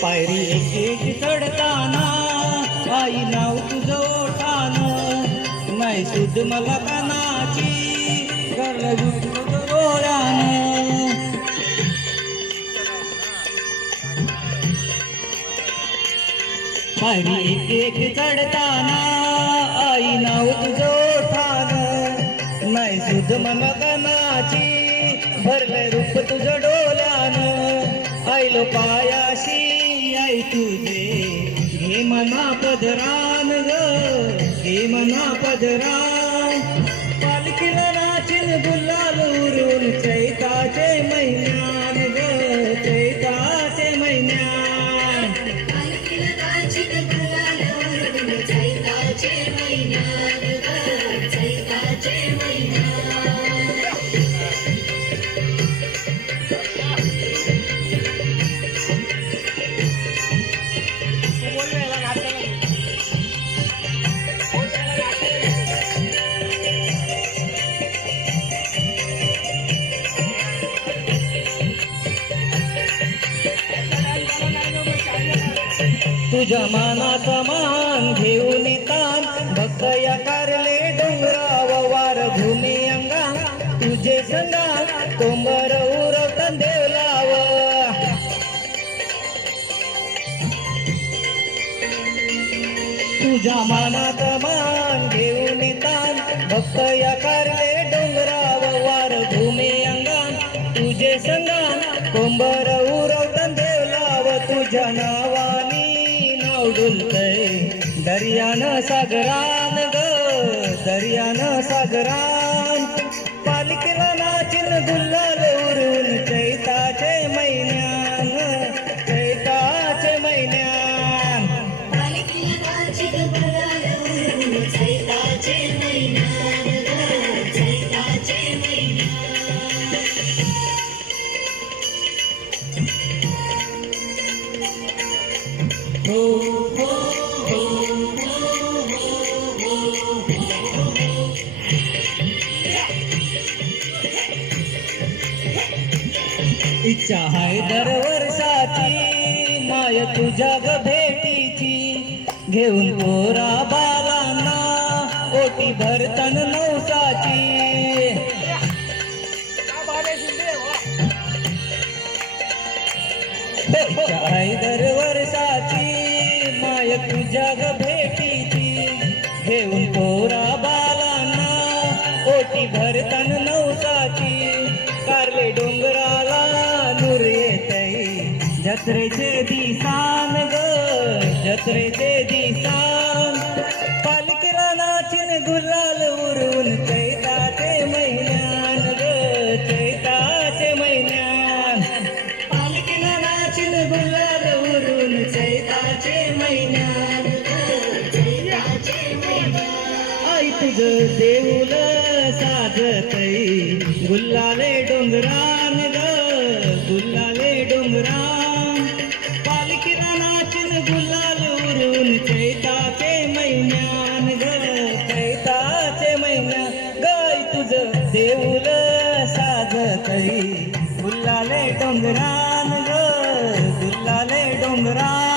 पायरी एक एक चढताना आई नाव तुझं ओठानं, नाही सुद मला कानाची गरज डोळ्यानं. पायरी एक एक चढताना आई नाव तुझं ओठानं, नाही सुद मला कानाची भरलं रूप तुझं डोळ्यानं. आईलो पायाशी आई तुझे घे मना पदरान ग, घे मना पदरान. पालखीला नाचिन गुलाल उरून चैताचे महिन्यान ग, चैताचे महिन्यान. पालखीला नाचिन गुलाल उरून चैताचे महिन्यान ग, चैताचे महिन्यान. तुझ्या मानाचा मान घेऊन तान भक्त या कारले डोंगराव वार भूमी अंगा, तुझे संगा कोंबर उरवता देवलाव. तुझ्या मानाचा मान घेऊन तान भक्त या कारले डोंगराव वार भूमी अंगा, तुझे संगा कोंबर उरवता देवलाव. तुझ्या नावानी डुलतय दर्यान सागरान ग, दर्यान सागरान. पालखीला नाचिन गुलाल उरून चैताचे महिन्यान, चैताचे महिन्यान. पालखीला नाचिन गुलाल उरून चैताचे महिन्यान ग, चैताचे महिन्यान. हो हो हो इच्छा आहे दर वर्षाची माय तुझ्या ग भेटीची, घेऊन पोरा बालांना ओटी भरतन नवसाची. इच्छा आहे दर वर्षाची माय तुझ्या ग भेटीची, घेऊन पोरा बालांना ओटी भरतन नवसाची. कारले डोंगराला नूर येतई जत्रेचे दिसान ग, जत्रेचे दिसान. पालखीला नाचिन गुलाल उरून चैताचे महिन्यान ग, चैताचे महिन्यान. पालखीला नाचिन गुलाल उरून चैताचे महिन्यान ग, चैताचे महिन्यान. आई तुझं देऊल साजतई गुल्लाले डोंगरान ग, गुल्लाले डोंगरान. पालखीला नाचिन गुलाल उरून चैताचे महिन्यान ग, चैताचे महिन्यान. गाय तुझं देऊल साजतई गुल्लाले डोंगरान ग, गुल्लाले डोंगरान.